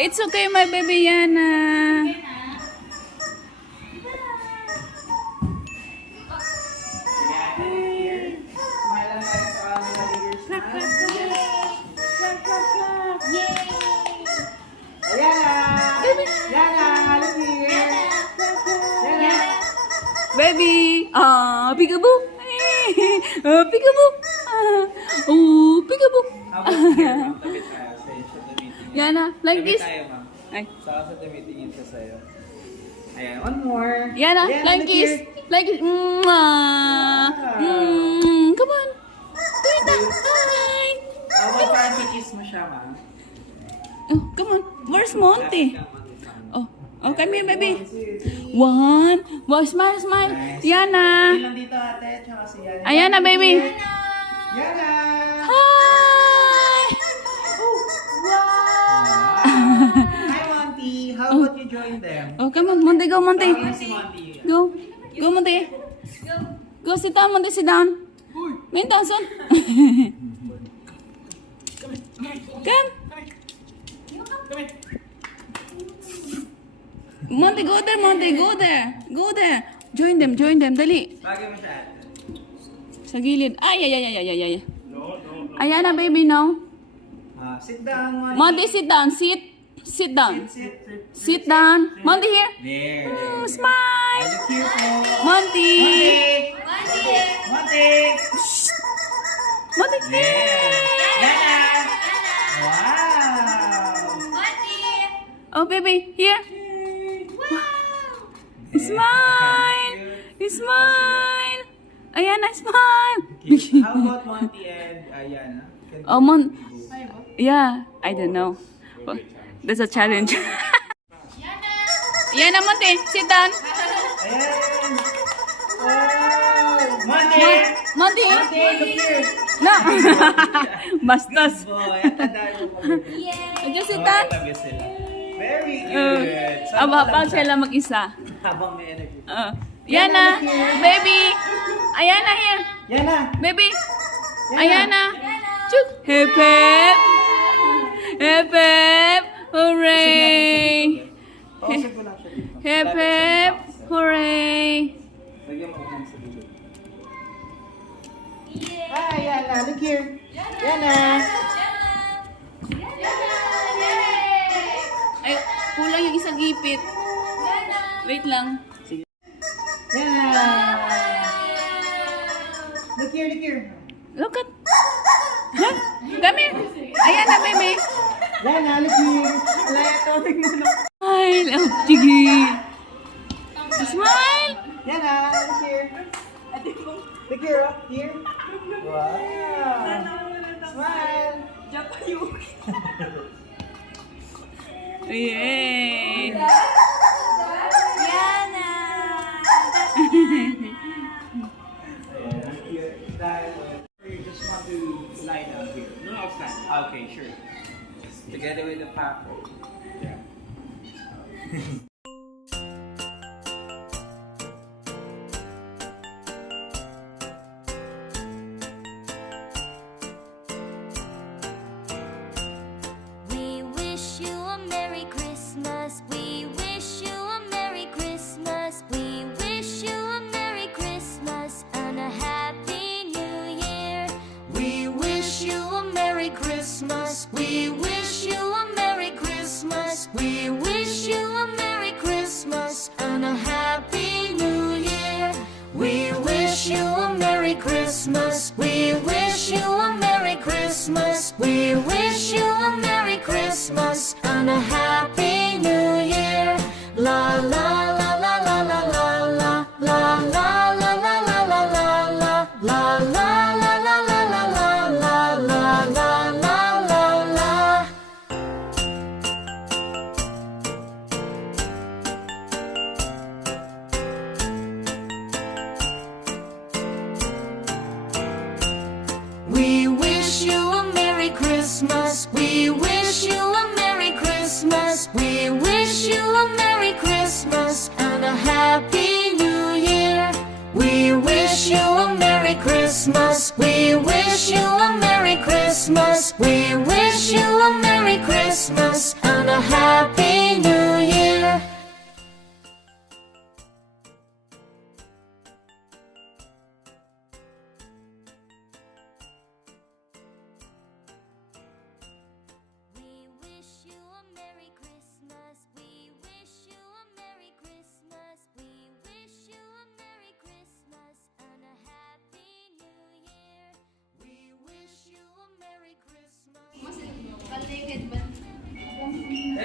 It's okay, my baby Yana. Baby, peekaboo, peekaboo, peekaboo. Yana, like this. Ay. Saka sa tumitingin siya sa'yo. Ayan, one more. Yana, like this. Like this. Mwah. Come on. Do it now. Hi. How about parang kiss mo siya, ma? Oh, come on. Where's Monty? Oh, come here, baby. One. Wow, smile, smile. Yana. Ilan dito, ate? Tsaka si Yana. Ayan na, baby. Yana! Hi. Hi, Monty. How about you join them? Oh, come on, Monty, go, Monty. Si Monty. Go. Go, Monty. Go, sit down, Monty, sit down. Main down, son. Come. Monty, go there, Monty, go there. Go there. Join them, dali. Bagay mo siya, ate. Sa gilid. Ay. Ayan na, baby, now. Sit down, Monty. Monty, sit down. Sit down. Sit. Sit down. Monty, here. There. Smile. Look here po. Monty. Monty! Monty. Yana! Wow! Oh, baby, here. Smile. Smile. Ayan na, smile. How about Monty and Yana? Oh, yeah, I don't know. Oh, that's a challenge. Yan na, Monty. Sit down. Ayan! Wow! Monty! Monty. Monty, look here! No. Bastos. Boy, at tandaan mo mag- Just sit down. Tabi sila. Very good. Habang sila mag-isa. Habang may energy. Yan na. Baby. Ayan na, here. Yana! Baby. Ayan na. Chuk. Hip, hip. Hip, hip. Hooray. Pausap ko lang siya dito. Hip, hip. Hooray. Lagyan mo lang sa dito. Hi, Yana. Look here. Yana! Ay, kulang yung isang ipit. Wait lang. Yana! Look here. Look at. Huh? Come here. Ayan na, baby. Yana, look here. Wala ito. Tingnan mo. Smile. Oh, sige. Smile. Yana, look here. Look here, up here. Wow. Smile. Yay. You just want to lie down here. No, outside. Okay, sure. Together with the papa. Yeah. We wish you a Merry Christmas. We wish you a Merry Christmas. We wish you a Merry Christmas and a Happy New Year. We wish you a Merry Christmas. We wish you a Merry Christmas. We wish you a Merry Christmas and a Happy New Year. We wish you a Merry Christmas. We wish you a Merry Christmas. We wish you a Merry Christmas and a Happy New Year. La la la la la la la la la la la la la la la la la. We wish you a Merry Christmas. We wish you a Merry Christmas. We wish you a Merry Christmas and a Happy New Year. We wish you a Merry Christmas. We wish you a Merry Christmas. We wish you a Merry Christmas and a Happy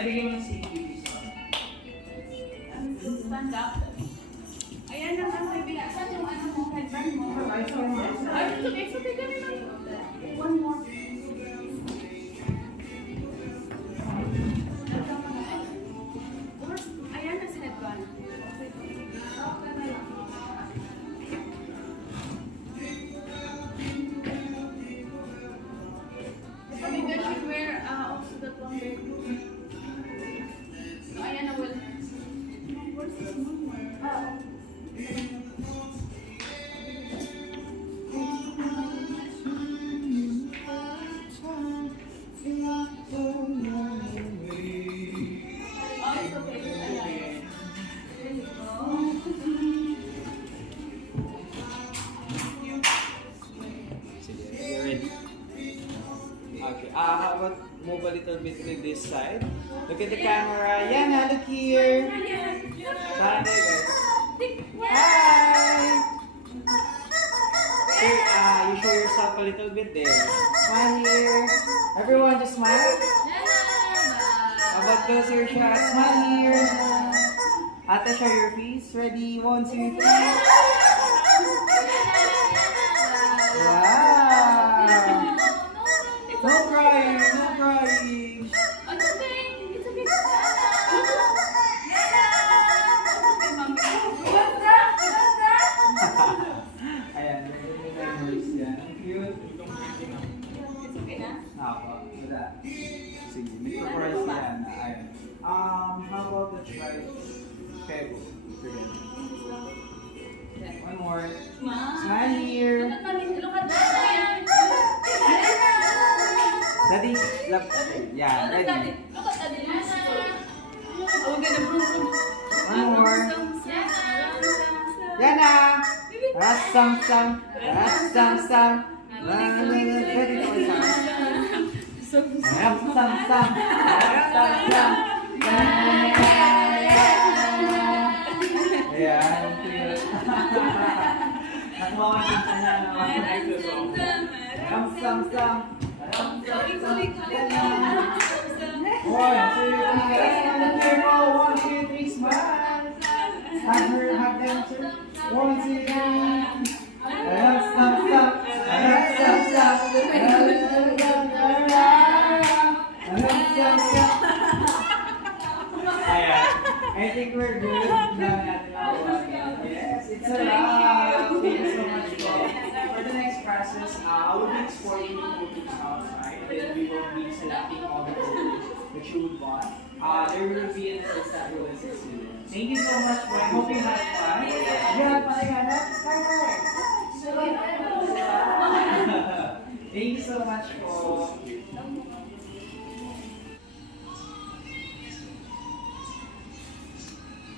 Bigyan mo ng CCTV. Stand up. Ayan na ang may binasan yung ano mo, headband mo. Ay, it's okay, kami lang. One more. Ayan na si headband. Maybe I should wear also that one. So, ayan na, well. Sige, you ready? Okay, how about move a little bit to this side? Look at the camera. Yana, look here. Hi, guys. Hi. Sir, you show yourself a little bit there. Smile here. Everyone, just smile. How about closer shot? Smile here. Ate, show your face. Ready? 1, 2, 3. Wow. No crying, no crying. Ayan, may memories yan. Ang cute. Ako, wala. Sige, may surprise yan. Ayan. How about the try pego? One more. Smile here. Daddy, love. Yeah, ready. One more. Yana! Rasam-sam. Rasam-sam. Ready for some. Rasam-sam. Rasam-sam. Ayan, cute. Nakuha ko yung kanya naman. Rasam-sam. One, two, three, go. 1, 2, 3, smile. Hug her, hug them, sir. 1, 2, 3. Stop. Ayan. I think we're good. Yes, it's a wrap. Thank you so much for the next process. I will be exporting the photos outside. Then we will be selecting all the photos that you would want. There will be an assistant who will assist you. Thank you so much. I hope you had fun. You had fun, Ayana? Thank you so much po.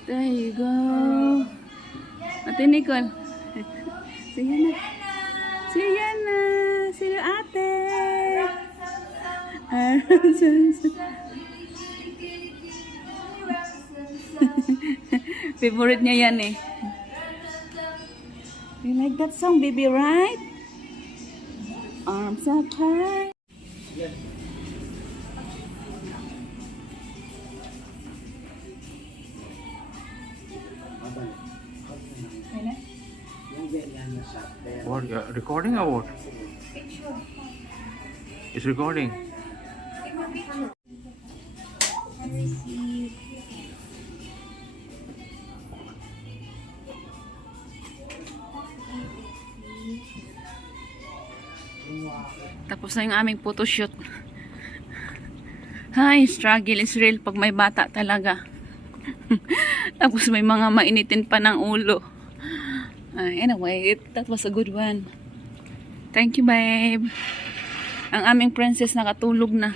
There you go. Ate Nicole. Si Yana. Si Yana. Si ate. Favorite niya yan eh. You like that song, baby, right? Arms up high. What? Recording or what? It's recording. Tapos na yung aming photoshoot. Hi, struggle is real pag may bata talaga. Tapos may mga mainitin pa ng ulo. Anyway, that was a good one. Thank you, babe. Ang aming princess nakatulog na.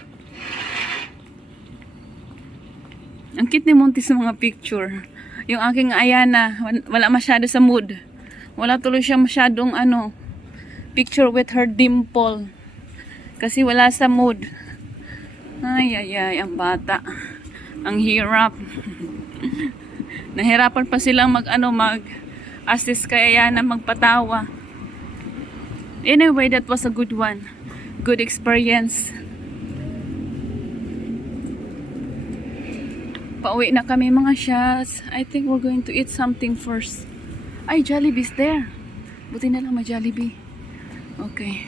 Ang cute ni Monty sa mga picture. Yung aking Ayana, wala masyado sa mood. Wala tuloy siya masyadong picture with her dimple. Kasi wala sa mood. Ay, ang bata. Ang hirap. Nahirapan pa silang mag-assist kay Ayana magpatawa. Anyway, that was a good one. Good experience. Pauwi na kami mga shots. I think we're going to eat something first. Ay, Jollibee's there. Buti na lang may Jollibee. Okay.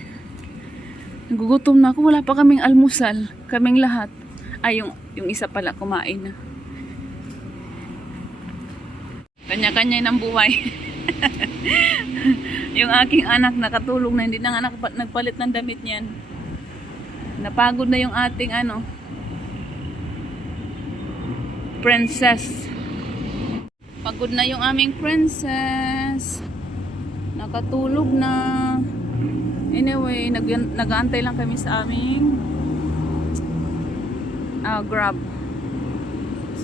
Nagugutom na ako. Wala pa kaming almusal. Kaming lahat. Ay, yung isa pala kumain na. Kanya-kanya ng buhay. Yung aking anak nakatulog na. Hindi na nga nagpalit ng damit niyan. Napagod na yung ating princess. Pagod na yung aming princess. Nakatulog na. Anyway, nag-aantay lang kami sa aming Grab.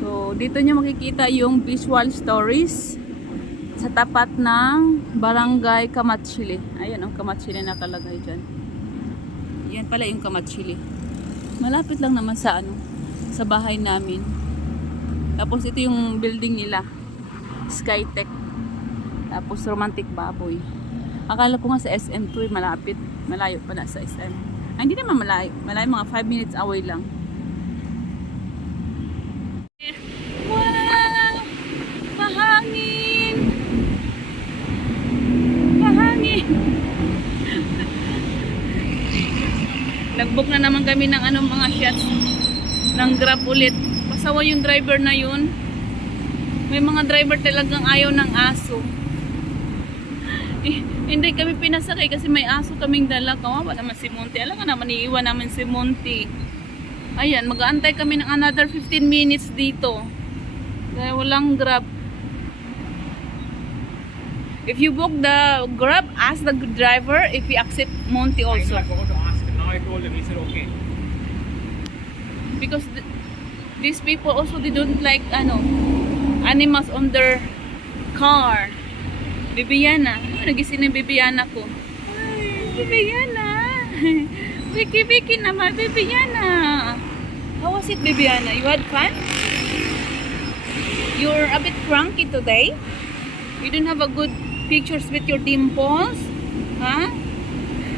So, dito nyo makikita yung visual stories sa tapat ng Barangay Kamatsili. Ayan ang Kamatsili nakalagay dyan. Yan pala yung Kamatsili. Malapit lang naman sa sa bahay namin. Tapos ito yung building nila. Skytech. Tapos Romantic Baboy. Akala ko nga sa SM to, malapit. Malayo pala sa SM. Ay, hindi naman malayo. Malayo, mga 5 minutes away lang. Wow! Mahangin! Mahangin! Nagbook na naman kami ng mga shots ng Grab ulit. Pasawa yung driver na yun. May mga driver talagang ayaw ng aso. Hindi kami pinasakay kasi may aso kaming dala. Kawawa naman si Monty. Alam ka naman, iiwan namin si Monty. Ayan, mag-aantay kami ng another 15 minutes dito. Dahil walang Grab. If you book the Grab, ask the driver if he accept Monty also. I forgot to ask him. Now I told him. He said okay. Because these people also, they don't like animals on their car. Bibiana. Nagising ng Bibiana ko. Ay, Bibiana. Wiki naman, Bibiana. How was it, Bibiana? You had fun? You're a bit cranky today? You didn't have a good pictures with your dimples? Ha?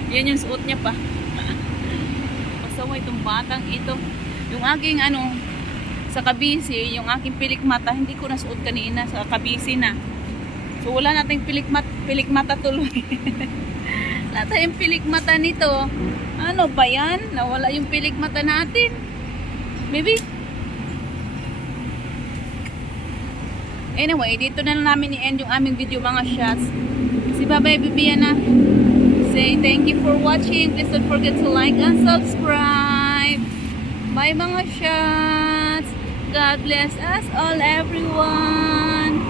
Yan yung suot niya pa. Pasawa itong batang ito. Yung aking sa kabisi, yung aking pilikmata, hindi ko nasuot kanina sa kabisi na. So wala nating pilikmata tuloy. Wala tayong pilikmata nito. Ano ba yan? Nawala yung pilikmata natin. Maybe. Anyway, dito na lang namin i-end yung aming video mga shots. Si Babay Bibiana say thank you for watching. Please don't forget to like and subscribe. Bye mga shots. God bless us all everyone.